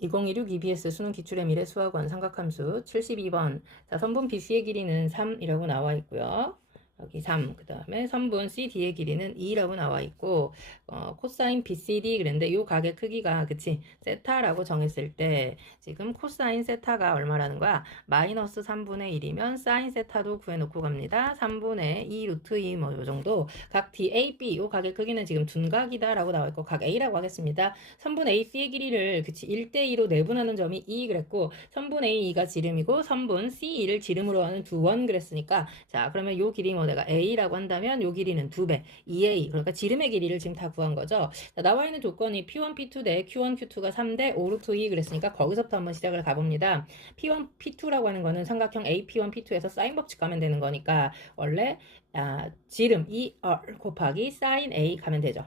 2016 EBS 수능 기출의 미래 수학원 삼각함수 72번. 자, 선분 BC의 길이는 3이라고 나와 있고요. 여기 3. 그 다음에 선분 CD의 길이는 2라고 나와 있고, 어, 코사인 BCD 그랬는데 요 각의 크기가, 그치? 세타라고 정했을 때, 지금 코사인 세타가 얼마라는 거야? 마이너스 3분의 1이면 사인 세타도 구해놓고 갑니다. 3분의 2 루트 2 뭐 요 정도. 각 DAB, 요 각의 크기는 지금 둔각이다 라고 나와 있고, 각 A라고 하겠습니다. 선분 AC의 길이를, 그치? 1대2로 내분하는 점이 2 그랬고, 선분 A2가 지름이고, 선분 C2를 지름으로 하는 두 원 그랬으니까, 자, 그러면 요 길이 뭐 내가 A라고 한다면 요 길이는 2배, 2A. 그러니까 지름의 길이를 지금 다 구한 거죠. 자, 나와 있는 조건이 P1, P2 대 Q1, Q2가 3대 5 루트 2 그랬으니까 거기서부터 한번 시작을 가봅니다. P1, P2라고 하는 거는 삼각형 AP1, P2에서 사인 법칙 가면 되는 거니까 원래 아, 지름 2R 곱하기 사인 A 가면 되죠.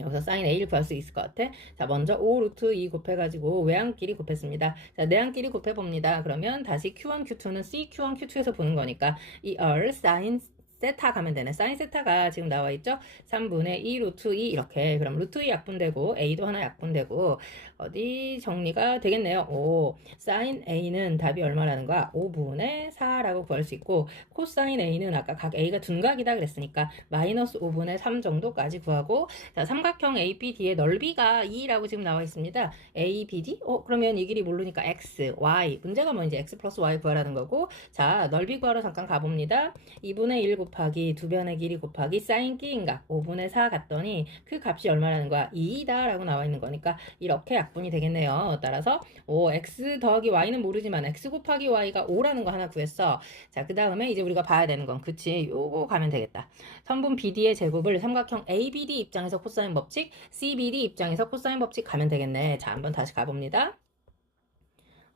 여기서 사인 A를 구할 수 있을 것 같아. 자, 먼저 5 루트 2 곱해가지고 외항끼리 곱했습니다. 자, 내항끼리 곱해봅니다. 그러면 다시 Q1, Q2는 C, Q1, Q2에서 보는 거니까 이 R 사인 세타 가면 되네. 사인 세타가 지금 나와 있죠? 3분의 2 루트 2 이렇게. 그럼 루트 2 약분되고 A도 하나 약분되고 어디 정리가 되겠네요. 오, 사인 A는 답이 얼마라는 거야? 5분의 4라고 구할 수 있고 코사인 A는 아까 각 A가 둔각이다 그랬으니까 마이너스 5분의 3 정도까지 구하고 자, 삼각형 ABD의 넓이가 2라고 지금 나와 있습니다. ABD? 어, 그러면 이 길이 모르니까 X, Y. 문제가 뭐 이제 X 플러스 Y 구하라는 거고 자, 넓이 구하러 잠깐 가봅니다. 2분의 1 곱하기 두 변의 길이 곱하기 사인 끼인각 5분의 4 갔더니 그 값이 얼마라는 거야? 2다 라고 나와 있는 거니까 이렇게 약분이 되겠네요. 따라서 오, x 더하기 y는 모르지만 x 곱하기 y가 5라는 거 하나 구했어. 자, 그 다음에 이제 우리가 봐야 되는 건 그치? 요거 가면 되겠다. 선분 BD의 제곱을 삼각형 ABD 입장에서 코사인 법칙, CBD 입장에서 코사인 법칙 가면 되겠네. 자, 한번 다시 가봅니다.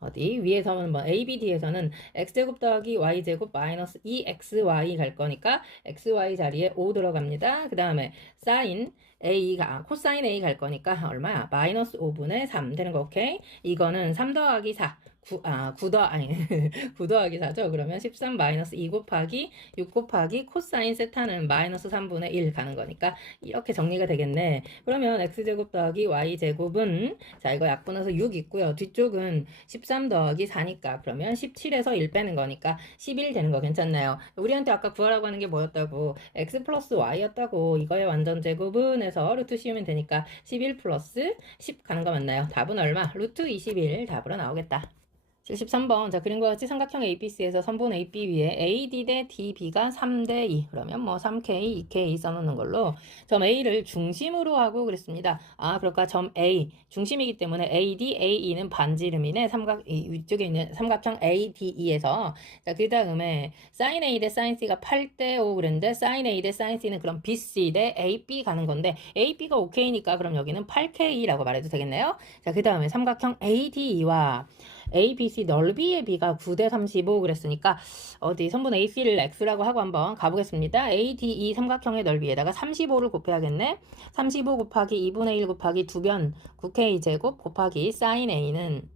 어디 위에서는 뭐 ABD에서는 x제곱 더하기 y제곱 마이너스 2xy 갈 거니까 xy 자리에 5 들어갑니다. 그 다음에 사인 a가 아, 코사인 a 갈 거니까 얼마야? 마이너스 5분의 3 되는 거 오케이? 이거는 3 더하기 4 9, 아, 9 더, 아니, 9 더하기 4죠? 그러면 13 마이너스 2 곱하기 6 곱하기 코사인 세타는 마이너스 3분의 1 가는 거니까 이렇게 정리가 되겠네. 그러면 x제곱 더하기 y제곱은 자, 이거 약분해서 6 있고요. 뒤쪽은 13 더하기 4니까 그러면 17에서 1 빼는 거니까 11 되는 거 괜찮나요? 우리한테 아까 구하라고 하는 게 뭐였다고? x 플러스 y였다고. 이거의 완전 제곱은 해서 루트 씌우면 되니까 11 플러스 10 가는 거 맞나요? 답은 얼마? 루트 21 답으로 나오겠다. 73번. 자, 그림과 같이 삼각형 ABC에서 선분 AB 위에 AD 대 DB가 3대 2. 그러면 뭐 3K, 2K 써놓는 걸로 점 A를 중심으로 하고 그랬습니다. 아, 그럴까? 점 A. 중심이기 때문에 AD, AE는 반지름이네. 삼각, 이 위쪽에 있는 삼각형 ADE에서. 자, 그 다음에 sin A 대 sin C가 8대 5 그랬는데 sin A 대 sin C는 그럼 BC 대 AB 가는 건데 AB가 OK니까 그럼 여기는 8K라고 말해도 되겠네요. 자, 그 다음에 삼각형 ADE와 ABC 넓이의 비가 9대 35 그랬으니까 어디 선분 AC를 X라고 하고 한번 가보겠습니다. ADE 삼각형의 넓이에다가 35를 곱해야겠네. 35 곱하기 2분의 1 곱하기 2변 9K 제곱 곱하기 sin A는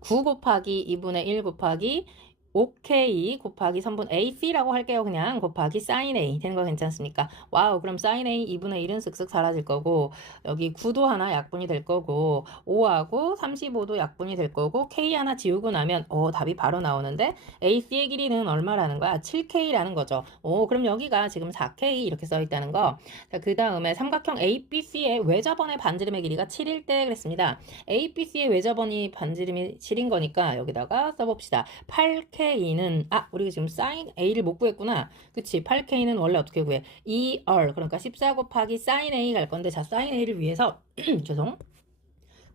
9 곱하기 2분의 1 곱하기 5K 곱하기 선분 AC라고 할게요. 그냥 곱하기 sin A 되는 거 괜찮습니까? 와우 그럼 sin A 2분의 1은 쓱쓱 사라질 거고 여기 9도 하나 약분이 될 거고 5하고 35도 약분이 될 거고 K 하나 지우고 나면 오 답이 바로 나오는데 AC의 길이는 얼마라는 거야? 7K라는 거죠. 오 그럼 여기가 지금 4K 이렇게 써 있다는 거. 자, 그 다음에 삼각형 ABC의 외접원의 반지름의 길이가 7일 때 그랬습니다. ABC의 외접원이 반지름이 7인 거니까 여기다가 써봅시다. 8K 8K는 아 우리가 지금 sin A를 못 구했구나. 그치? 8K는 원래 어떻게 구해? 2R 그러니까 14 곱하기 sin A 갈 건데 자 sin A를 위해서 죄송.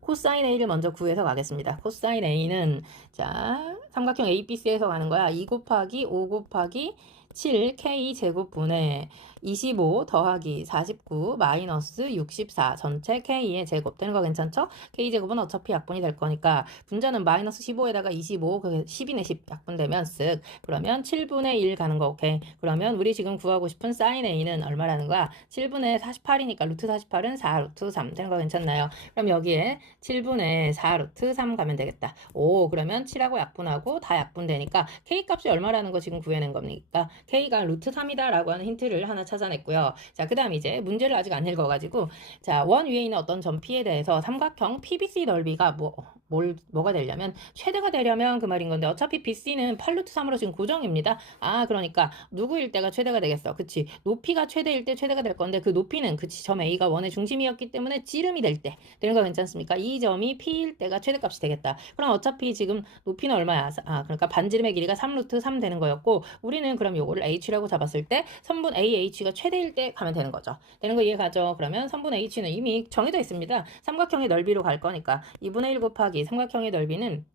코사인 A를 먼저 구해서 가겠습니다. 코사인 A는 자 삼각형 ABC에서 가는 거야. 2 곱하기 5 곱하기 7K 제곱분의 25 더하기 49 마이너스 64 전체 K의 제곱 되는 거 괜찮죠? K 제곱은 어차피 약분이 될 거니까 분자는 마이너스 15에다가 25 그게 10이네 10 약분되면 쓱 그러면 7분의 1 가는 거 오케이 그러면 우리 지금 구하고 싶은 사인 A는 얼마라는 거야? 7분의 48이니까 루트 48은 4 루트 3 되는 거 괜찮나요? 그럼 여기에 7분의 4 루트 3 가면 되겠다 오 그러면 7하고 약분하고 다 약분되니까 K 값이 얼마라는 거 지금 구해낸 겁니까? K가 루트 3이다 라고 하는 힌트를 하나 찾아냈고요. 자, 그 다음 이제 문제를 아직 안 읽어가지고 자, 원 위에 있는 어떤 점 P에 대해서 삼각형 PBC 넓이가 뭐, 뭘, 뭐가 되려면 최대가 되려면 그 말인 건데 어차피 BC는 8루트 3으로 지금 고정입니다. 아, 그러니까 누구일 때가 최대가 되겠어. 그치. 높이가 최대일 때 최대가 될 건데 그 높이는 그치. 점 A가 원의 중심이었기 때문에 지름이 될 때 되는 거 괜찮습니까? 이 점이 P일 때가 최대값이 되겠다. 그럼 어차피 지금 높이는 얼마야? 아, 그러니까 반지름의 길이가 3루트 3 되는 거였고 우리는 그럼 요거를 H라고 잡았을 때 선분 AH가 최대일 때 가면 되는 거죠. 되는 거 이해가죠? 그러면 선분 H는 이미 정해져 있습니다. 삼각형의 넓이로 갈 거니까 2분의 1 곱하기 삼각형의 넓이는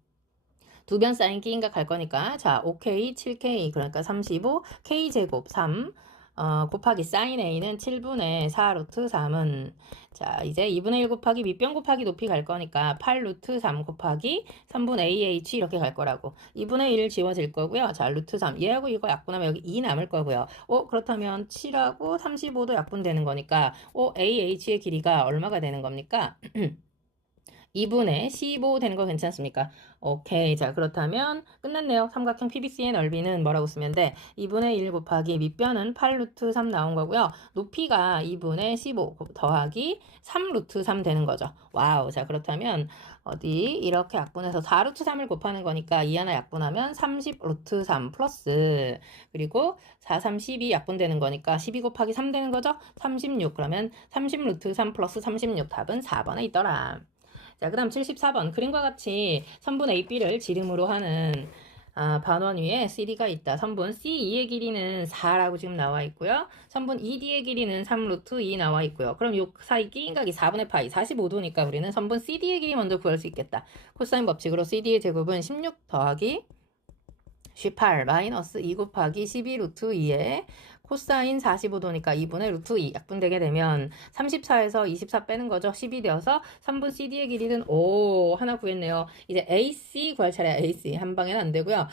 두변 사인 끼인가 갈 거니까. 자 5K 7K 그러니까 35 K제곱 3 어, 곱하기 사인 A는 7분의 4 루트 3은. 자 이제 2분의 1 곱하기 밑변 곱하기 높이 갈 거니까 8 루트 3 곱하기 3분의 AH 이렇게 갈 거라고. 2분의 1 지워질 거고요. 자 루트 3 얘하고 이거 약분하면 여기 2 남을 거고요. 어 그렇다면 7하고 35도 약분되는 거니까 어 AH의 길이가 얼마가 되는 겁니까? 2분의 15 되는 거 괜찮습니까? 오케이. 자, 그렇다면 끝났네요. 삼각형 PBC의 넓이는 뭐라고 쓰면 돼? 2분의 1 곱하기 밑변은 8루트 3 나온 거고요. 높이가 2분의 15 더하기 3루트 3 되는 거죠. 와우. 자, 그렇다면 어디 이렇게 약분해서 4루트 3을 곱하는 거니까 이 하나 약분하면 30루트 3 플러스 그리고 4, 3, 12 약분되는 거니까 12 곱하기 3 되는 거죠? 36. 그러면 30루트 3 플러스 36 답은 4번에 있더라. 자, 그 다음 74번. 그림과 같이 선분 AB를 지름으로 하는 아, 반원 위에 CD가 있다. 선분 CE의 길이는 4라고 지금 나와 있고요. 선분 ED의 길이는 3루트 2 나와 있고요. 그럼 요 사이 끼인각이 4분의 파이 45도니까 우리는 선분 CD의 길이 먼저 구할 수 있겠다. 코사인 법칙으로 CD의 제곱은 16 더하기 18 마이너스 2 곱하기 12 루트 2에 코사인 45도니까 2분의 루트 2 약분되게 되면 34에서 24 빼는 거죠. 10이 되어서 3분 CD의 길이는 오 하나 구했네요. 이제 AC 구할 차례야. AC 한 방에는 안 되고요.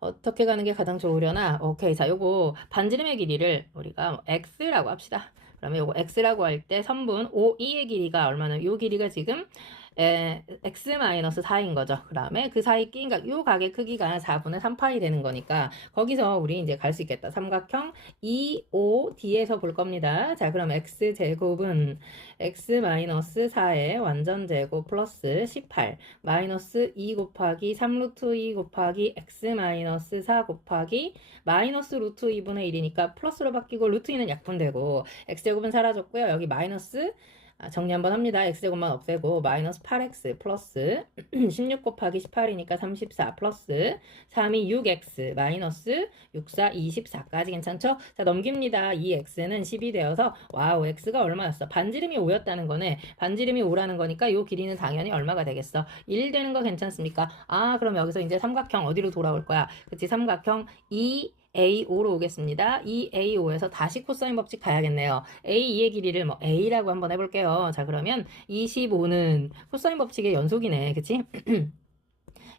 어떻게 가는 게 가장 좋으려나? 오케이. 자, 요거 반지름의 길이를 우리가 뭐 x라고 합시다. 그러면 요거 x라고 할때 선분 OE의 길이가 얼마나? 요 길이가 지금 에, x-4인 거죠. 그 다음에 그 사이 끼인가 요 각의 크기가 4분의 3파이 되는 거니까 거기서 우리 이제 갈 수 있겠다. 삼각형 2, 5, D에서 볼 겁니다. 자, 그럼 x제곱은 x-4의 완전 제곱 플러스 18 마이너스 2 곱하기 3 루트 2 곱하기 x-4 곱하기 마이너스 루트 2분의 1이니까 플러스로 바뀌고 루트 2는 약분되고 x제곱은 사라졌고요. 여기 마이너스 아, 정리 한번 합니다. x제곱만 없애고 마이너스 8x 플러스 16 곱하기 18이니까 34 플러스 3이 6x 마이너스 64 24까지 괜찮죠? 자 넘깁니다. 이 x는 10이 되어서 와우 x가 얼마였어? 반지름이 5였다는 거네. 반지름이 5라는 거니까 이 길이는 당연히 얼마가 되겠어? 1 되는 거 괜찮습니까? 아 그럼 여기서 이제 삼각형 어디로 돌아올 거야? 그치 삼각형 2 A5로 오겠습니다. 이 A5에서 다시 코사인 법칙 가야겠네요. A2의 길이를 뭐 A라고 한번 해볼게요. 자, 그러면 25는 코사인 법칙의 연속이네. 그치?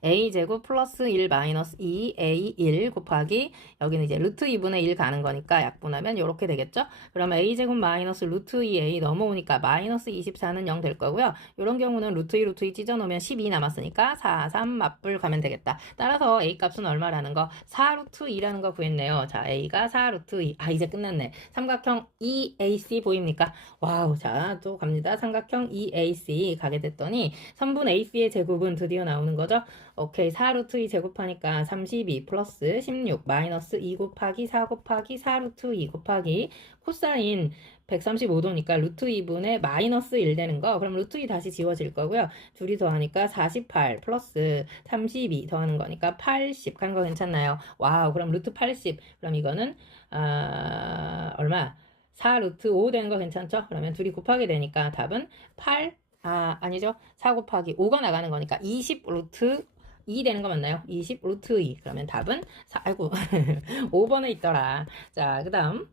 a제곱 플러스 1 마이너스 2a1 곱하기 여기는 이제 루트 2분의 1 가는 거니까 약분하면 이렇게 되겠죠? 그러면 a제곱 마이너스 루트 2a 넘어오니까 마이너스 24는 0 될 거고요. 이런 경우는 루트 2 루트 2 찢어놓으면 12 남았으니까 4, 3 맞불 가면 되겠다. 따라서 a 값은 얼마라는 거? 4 루트 2라는 거 구했네요. 자, a가 4 루트 2. 아, 이제 끝났네. 삼각형 EAC 보입니까? 와우. 자, 또 갑니다. 삼각형 EAC 가게 됐더니 3분 AC의 제곱은 드디어 나오는 거죠? 오케이 4루트 2 제곱하니까 32 플러스 16 마이너스 2 곱하기 4 곱하기 4루트 2 곱하기 코사인 135도니까 루트 2분의 마이너스 1 되는 거 그럼 루트 2 다시 지워질 거고요 둘이 더하니까 48 플러스 32 더하는 거니까 80 가는 거 괜찮나요? 와우 그럼 루트 80 그럼 이거는 아, 얼마? 4 루트 5 되는 거 괜찮죠? 그러면 둘이 곱하게 되니까 답은 8 아, 아니죠. 4 곱하기 5가 나가는 거니까 20 루트 2 되는 거 맞나요? 20 루트 2. 그러면 답은 4, 아이고 5번에 있더라. 자, 그 다음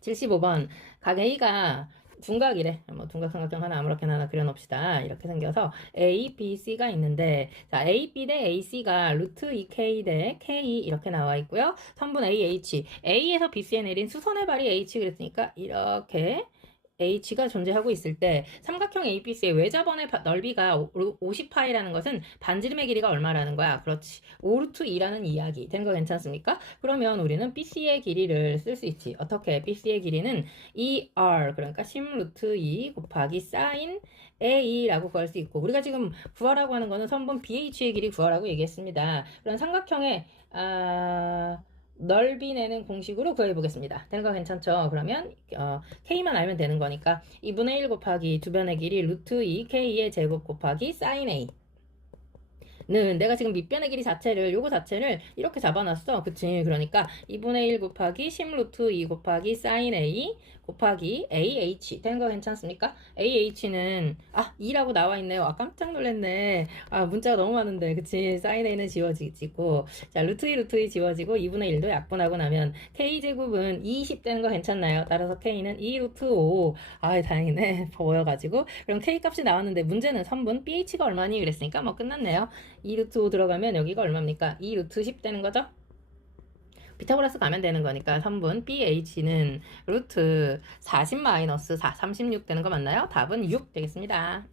75번 각 A가 둔각이래. 뭐 둔각 삼각형 하나 아무렇게나 하나 그려놓읍시다. 이렇게 생겨서 A, B, C가 있는데 자 A, B 대 A, C가 루트 2K 대 K 이렇게 나와 있고요. 선분 A, H A에서 B, C에 내린 수선의 발이 H 그랬으니까 이렇게 H가 존재하고 있을 때 삼각형 ABC의 외자번의 바- 넓이가 50파이라는 것은 반지름의 길이가 얼마라는 거야? 그렇지. 5루트 2라는 이야기. 된 거 괜찮습니까? 그러면 우리는 BC의 길이를 쓸 수 있지. 어떻게? BC의 길이는 2R 그러니까 10루트 2 곱하기 사인 A라고 구할 수 있고 우리가 지금 구하라고 하는 거는 선분 BH의 길이 구하라고 얘기했습니다. 그럼 삼각형의 아, 넓이 내는 공식으로 구해 보겠습니다. 되는 거 괜찮죠? 그러면 어, K만 알면 되는 거니까 2분의 1 곱하기 두 변의 길이 루트 2 K의 제곱 곱하기 사인 A 는 내가 지금 밑변의 길이 자체를 요거 자체를 이렇게 잡아놨어 그치 그러니까 2분의 1 곱하기 10 루트 2 곱하기 사인 A 곱하기 AH 되는 거 괜찮습니까? AH는 아 2라고 나와 있네요. 아 깜짝 놀랐네. 아 문자가 너무 많은데. 그치? 사인 A는 지워지고. 자 루트 2 루트 2 지워지고 2분의 1도 약분하고 나면 K제곱은 20 되는 거 괜찮나요? 따라서 K는 2 루트 5 아 다행이네. 보여가지고. 그럼 K 값이 나왔는데 문제는 3분 BH가 얼마니? 그랬으니까 뭐 끝났네요. 2 루트 5 들어가면 여기가 얼마입니까? 2 루트 10 되는 거죠? 피타고라스 가면 되는 거니까 3분 BH는 루트 40 마이너스 4, 36 되는 거 맞나요? 답은 6 되겠습니다.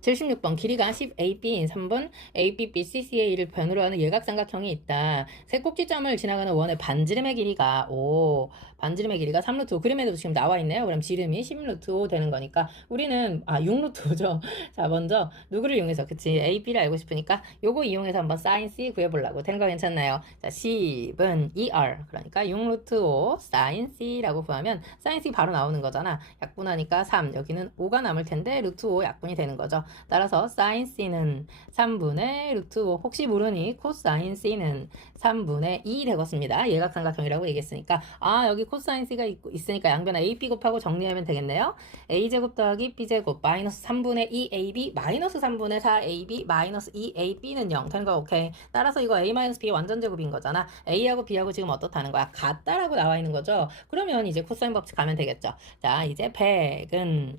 76번 길이가 10AB인 3번 AB, BCCA를 변으로 하는 예각삼각형이 있다. 세 꼭지점을 지나가는 원의 반지름의 길이가 5, 반지름의 길이가 3루트 5. 그림에도 지금 나와 있네요. 그럼 지름이 10루트 5 되는 거니까 우리는 아 6루트 5죠. 자 먼저 누구를 이용해서 그치 AB를 알고 싶으니까 요거 이용해서 한번 사인 C 구해보려고 되는 거 괜찮나요? 자 10은 2R 그러니까 6루트 5 사인 C라고 구하면 사인 C 바로 나오는 거잖아. 약분하니까 3 여기는 5가 남을 텐데 루트 5 약분이 되는 거죠. 따라서 사인 C는 3분의 루트 5 혹시 모르니 코사인 C는 3분의 2 되겠습니다. 예각삼각형이라고 얘기했으니까 아 여기 코사인 C가 있, 있으니까 양변 AP 곱하고 정리하면 되겠네요. A제곱 더하기 B제곱 마이너스 3분의 2AB 마이너스 3분의 4AB 마이너스 2AB는 0 되는 거 오케이. 따라서 이거 A 마이너스 B 완전 제곱인 거잖아. A하고 B하고 지금 어떻다는 거야? 같다라고 나와 있는 거죠. 그러면 이제 코사인 법칙 가면 되겠죠. 자 이제 100은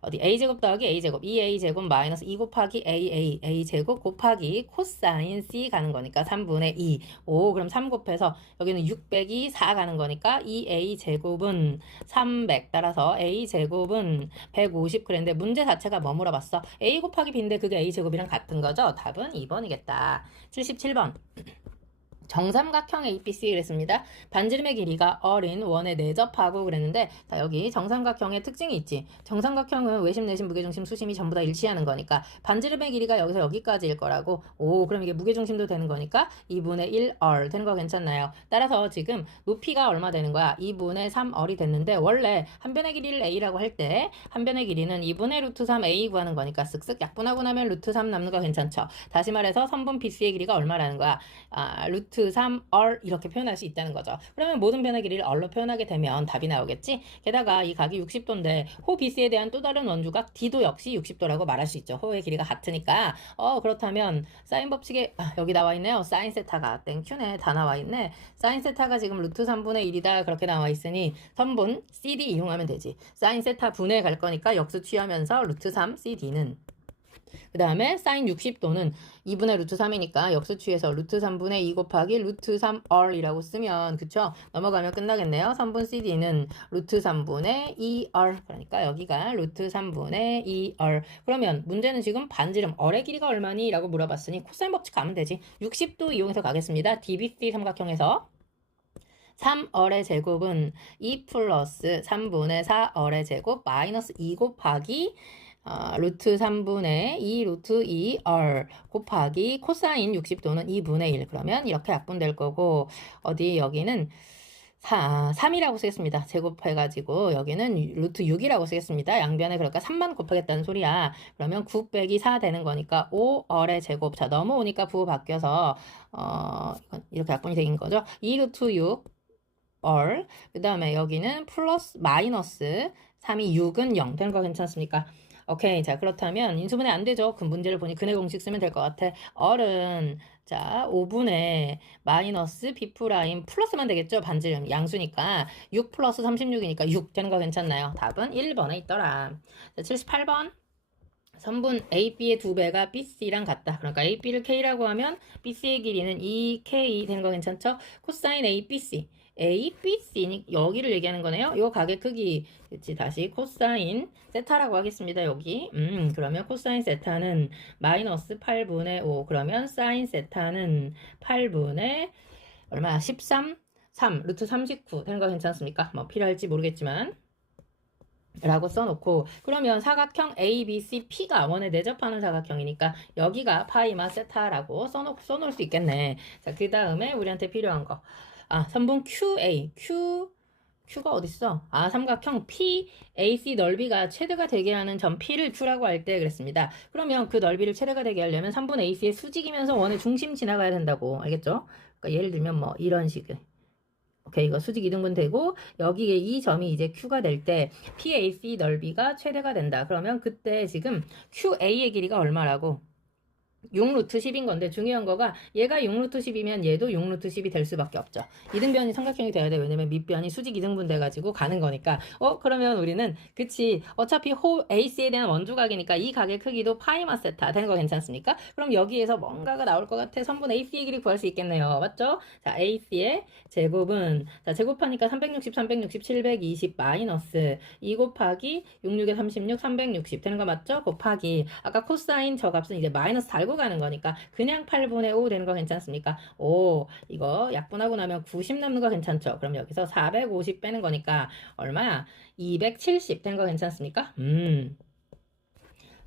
어디 a제곱 더하기 a제곱 2a제곱 마이너스 2 곱하기 aa a제곱 곱하기 코사인 c 가는 거니까 3분의 2 5 그럼 3 곱해서 여기는 6 빼기 4 가는 거니까 2a제곱은 300 따라서 a제곱은 150 그랬는데 문제 자체가 뭐 물어봤어? A 곱하기 b인데 그게 a제곱이랑 같은 거죠? 답은 2번이겠다. 77번 정삼각형 ABC 그랬습니다. 반지름의 길이가 어린 원에 내접하고 그랬는데 자 여기 정삼각형의 특징이 있지. 정삼각형은 외심, 내심, 무게중심, 수심이 전부 다 일치하는 거니까 반지름의 길이가 여기서 여기까지일 거라고 오 그럼 이게 무게중심도 되는 거니까 2분의 1얼 되는 거 괜찮나요? 따라서 지금 높이가 얼마 되는 거야? 2분의 3얼이 됐는데 원래 한 변의 길이를 A라고 할 때 한 변의 길이는 2분의 루트 3A 구하는 거니까 쓱쓱 약분하고 나면 루트 3 남는 거 괜찮죠? 다시 말해서 선분 BC의 길이가 얼마라는 거야? 아, 루트 3R 이렇게 표현할 수 있다는 거죠. 그러면 모든 변의 길이를 R로 표현하게 되면 답이 나오겠지? 게다가 이 각이 60도인데 호 BC에 대한 또 다른 원주각 D도 역시 60도라고 말할 수 있죠. 호의 길이가 같으니까 어 그렇다면 사인 법칙에 아, 여기 나와 있네요. 사인 세타가 땡큐네 다 나와 있네. 사인 세타가 지금 루트 3분의 1이다 그렇게 나와 있으니 선분 CD 이용하면 되지. 사인 세타 분해 갈 거니까 역수 취하면서 루트 3 CD는 그 다음에 사인 60도는 2분의 루트 3이니까 역수 취해서 루트 3분의 2 곱하기 루트 3R이라고 쓰면 그쵸? 넘어가면 끝나겠네요. 3분 CD는 루트 3분의 2R 그러니까 여기가 루트 3분의 2R 그러면 문제는 지금 반지름 얼의 길이가 얼마니? 라고 물어봤으니 코사인 법칙 가면 되지 60도 이용해서 가겠습니다. DBC 삼각형에서 3얼의 제곱은 2 플러스 3분의 4얼의 제곱 마이너스 2 곱하기 어, 루트 3분의 2 루트 2R 곱하기 코사인 60도는 2분의 1 그러면 이렇게 약분될 거고 어디 여기는 4, 3이라고 쓰겠습니다. 제곱해가지고 여기는 루트 6이라고 쓰겠습니다. 양변에 그러니까 3만 곱하겠다는 소리야. 그러면 9 빼기 4 되는 거니까 5얼의 제곱. 자 넘어오니까 부호 바뀌어서 어, 이렇게 약분이 되는 거죠. 2 루트 6 얼. 그 다음에 여기는 플러스 마이너스 3이 6은 0 되는 거 괜찮습니까? 오케이. 자, 그렇다면 인수분해 안 되죠. 그 문제를 보니 근해 공식 쓰면 될 것 같아. 얼은 자, 5분의 마이너스 B 프라임 플러스만 되겠죠. 반지름 양수니까 6 플러스 36이니까 6 되는 거 괜찮나요? 답은 1번에 있더라. 자, 78번. 선분 AB의 두 배가 BC랑 같다. 그러니까 AB를 K라고 하면 BC의 길이는 2K 되는 거 괜찮죠? 코사인 A, BC. A, B, C 여기를 얘기하는 거네요. 요 가게 크기 그치 다시 코사인 세타라고 하겠습니다. 여기. 음 그러면 코사인 세타는 마이너스 8분의 5 그러면 사인 세타는 8분의 얼마야 13 3 루트 39 되는 거 괜찮습니까? 뭐 필요할지 모르겠지만. 라고 써놓고. 그러면 사각형 ABCP가 원에 내접하는 사각형이니까 여기가 파이마 세타라고 써놓, 써놓을 수 있겠네. 자 그 다음에 우리한테 필요한 거 아, 선분 QA, Q, Q가 어딨어? 아, 삼각형 PAC 넓이가 최대가 되게 하는 점 P를 Q라고 할 때 그랬습니다. 그러면 그 넓이를 최대가 되게 하려면 3분 AC의 수직이면서 원의 중심 지나가야 된다고. 알겠죠? 그러니까 예를 들면 뭐 이런 식의. 오케이, 이거 수직 이등분 되고, 여기에 이 점이 이제 Q가 될 때, PAC 넓이가 최대가 된다. 그러면 그때 지금 QA의 길이가 얼마라고? 6루트 10인 건데 중요한 거가 얘가 6루트 10이면 얘도 6루트 10이 될 수밖에 없죠. 이등변이 삼각형이 돼야 돼. 왜냐면 밑변이 수직 이등분 돼가지고 가는 거니까. 어 그러면 우리는 그치 어차피 호 AC에 대한 원주각이니까 이 각의 크기도 파이마 세타 되는 거 괜찮습니까? 그럼 여기에서 뭔가가 나올 것 같아. 선분 AC의 길이 구할 수 있겠네요. 맞죠? 자 AC의 제곱은 자 제곱하니까 360, 360, 720 마이너스 2 곱하기 66에 36, 360 되는 거 맞죠? 곱하기 아까 코사인 저 값은 이제 마이너스 달고 가는 거니까 그냥 8분의 5 되는 거 괜찮습니까? 오 이거 약분하고 나면 90 남는 거 괜찮죠? 그럼 여기서 450 빼는 거니까 얼마야? 270 되는 거 괜찮습니까? 음.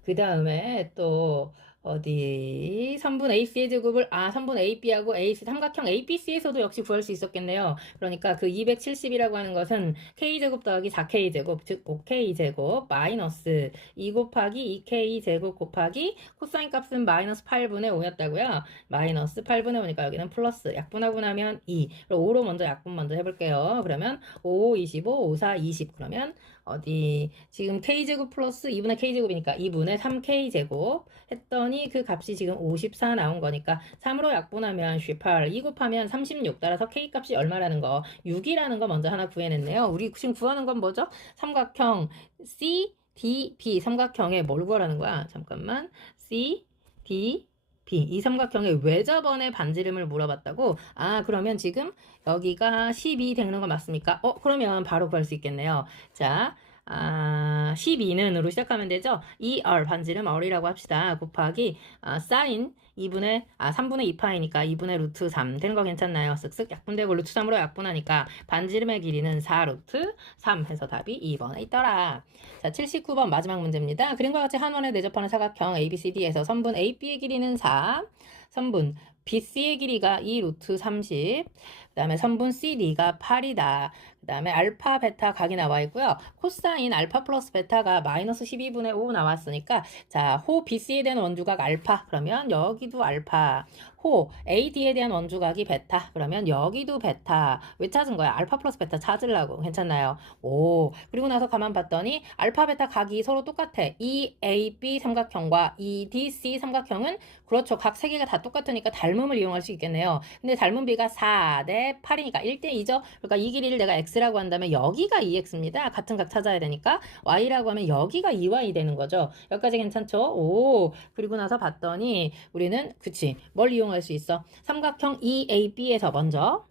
그 다음에 또 어디 3분 AC의 제곱을 아 3분 AB하고 AC 삼각형 ABC에서도 역시 구할 수 있었겠네요. 그러니까 그 270이라고 하는 것은 K제곱 더하기 4K제곱 즉 5K제곱 마이너스 2 곱하기 2K제곱 곱하기 코사인 값은 마이너스 8분의 5였다고요. 마이너스 8분의 5니까 여기는 플러스 약분하고 나면 2 그럼 5로 먼저 약분 먼저 해볼게요. 그러면 5, 25, 5, 4, 20 그러면 어디 지금 k제곱 플러스 2분의 k제곱이니까 2분의 3k제곱 했더니 그 값이 지금 54 나온 거니까 3으로 약분하면 18, 2 곱하면 36 따라서 k 값이 얼마라는 거 6이라는 거 먼저 하나 구해냈네요. 우리 지금 구하는 건 뭐죠? 삼각형 C, D, B 삼각형에 뭘 구하라는 거야? 잠깐만 C, D, B 이 삼각형의 외접원의 반지름을 물어봤다고 아 그러면 지금 여기가 12 되는 거 맞습니까? 어 그러면 바로 구할 수 있겠네요 자 아, 12는으로 시작하면 되죠. 2R 반지름 R이라고 합시다. 곱하기 아, 사인 2분의 아 3분의 2파이니까 2분의 루트 3 되는 거 괜찮나요? 쓱쓱 약분되고 루트 3으로 약분하니까 반지름의 길이는 4 루트 3 해서 답이 2번에 있더라. 자 79번 마지막 문제입니다. 그림과 같이 한 원에 내접하는 사각형 ABCD에서 선분 AB의 길이는 4 선분 BC의 길이가 2 루트 30, 그 다음에 선분 CD가 8이다. 그 다음에 알파, 베타 각이 나와 있고요. 코사인 알파 플러스 베타가 마이너스 12분의 5 나왔으니까 자, 호 BC에 대한 원주각 알파 그러면 여기도 알파. 호 AD에 대한 원주각이 베타 그러면 여기도 베타. 왜 찾은 거야? 알파 플러스 베타 찾으려고. 괜찮나요? 오. 그리고 나서 가만 봤더니 알파 베타 각이 서로 똑같아. EAB 삼각형과 EDC 삼각형은 그렇죠. 각 세 개가 다 똑같으니까 닮음을 이용할 수 있겠네요. 근데 닮은 비가 4대 8이니까 1대 2죠. 그러니까 이 길이를 내가 x라고 한다면 여기가 2x입니다. 같은 각 찾아야 되니까 y라고 하면 여기가 2y 되는 거죠. 여기까지 괜찮죠? 오. 그리고 나서 봤더니 우리는 그치. 뭘 이용할 수 있어? 삼각형 EAB에서 먼저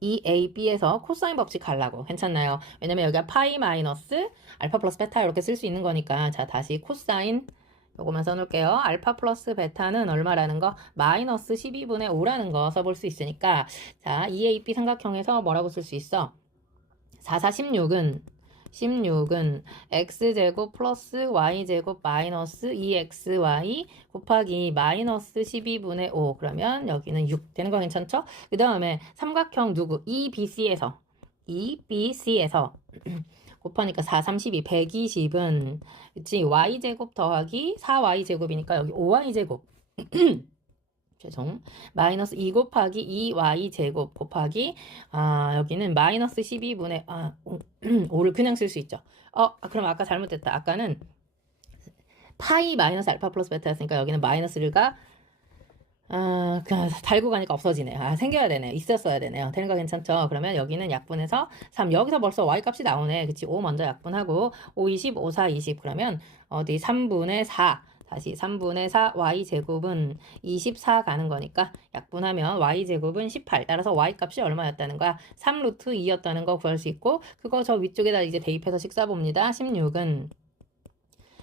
EAB에서 코사인 법칙 가려고 괜찮나요? 왜냐면 여기가 파이 마이너스 알파 플러스 베타 이렇게 쓸 수 있는 거니까 자 다시 코사인 요거만 써놓을게요. 알파 플러스 베타는 얼마라는 거? 마이너스 12분의 5라는 거 써볼 수 있으니까 자 EAB 삼각형에서 뭐라고 쓸 수 있어? 4, 4, 16은 16은 x제곱 플러스 y제곱 마이너스 2xy 곱하기 마이너스 12분의 5 그러면 여기는 6 되는 거 괜찮죠? 그 다음에 삼각형 누구? EBC에서 EBC에서 곱하니까 4, 32, 120은 그치 y제곱 더하기 4y제곱이니까 여기 5y제곱. 죄송. 마이너스 2 곱하기 2y제곱 곱하기 아 여기는 마이너스 12분의 아 5를 그냥 쓸 수 있죠. 어 아, 그럼 아까 잘못됐다. 아까는 파이 마이너스 알파 플러스 베타였으니까 여기는 마이너스가 아, 그냥 달고 가니까 없어지네. 아, 생겨야 되네. 있었어야 되네요. 되는 거 괜찮죠? 그러면 여기는 약분해서 3. 여기서 벌써 y 값이 나오네. 그치? 5 먼저 약분하고 5, 20, 5, 4, 20. 그러면 어디 3분의 4. 다시 3분의 4 y제곱은 24 가는 거니까 약분하면 y제곱은 18 따라서 y 값이 얼마였다는 거야 3 루트 2였다는 거 구할 수 있고 그거 저 위쪽에다 이제 대입해서 식사 봅니다 16은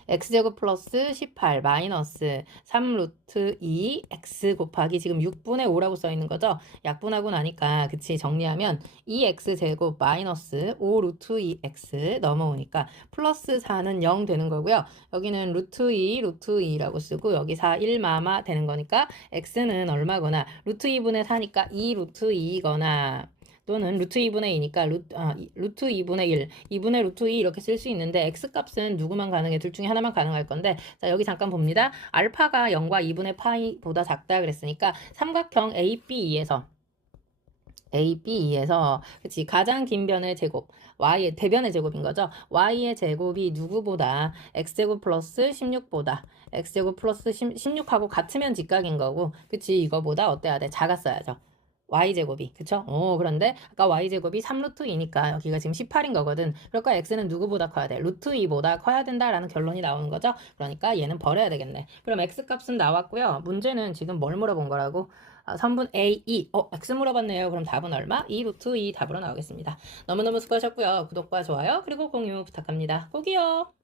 x제곱 플러스 18 마이너스 3 루트 2 x 곱하기 지금 6분의 5라고 써 있는 거죠. 약분하고 나니까 그치 정리하면 2x 제곱 마이너스 5 루트 2x 넘어오니까 플러스 4는 0 되는 거고요. 여기는 루트 2 루트 2라고 쓰고 여기 4 1마마 되는 거니까 x는 얼마거나 루트 2분의 4니까 2 루트 2거나 또는 루트 2분의 2니까 루트, 아, 이- 루트 2분의 1, 2분의 루트 2 이렇게 쓸 수 있는데 x 값은 누구만 가능해? 둘 중에 하나만 가능할 건데 자 여기 잠깐 봅니다. 알파가 0과 2분의 파이보다 작다 그랬으니까 삼각형 ABE에서 ABE에서 그치 가장 긴 변의 제곱 y의 대변의 제곱인 거죠. y의 제곱이 누구보다 x제곱 플러스 16보다 x제곱 플러스 10, 16하고 같으면 직각인 거고 그치 이거보다 어때야 돼? 작았어야죠. Y제곱이. 그쵸? 어 그런데 아까 y제곱이 3루트 2니까 여기가 지금 18인 거거든. 그러니까 x는 누구보다 커야 돼? 루트 2보다 커야 된다라는 결론이 나오는 거죠? 그러니까 얘는 버려야 되겠네. 그럼 x값은 나왔고요. 문제는 지금 뭘 물어본 거라고? 아, 3분 a 2어 x 물어봤네요. 그럼 답은 얼마? 2 루트 2 답으로 나오겠습니다. 너무너무 수고하셨고요. 구독과 좋아요 그리고 공유 부탁합니다. 꼭이요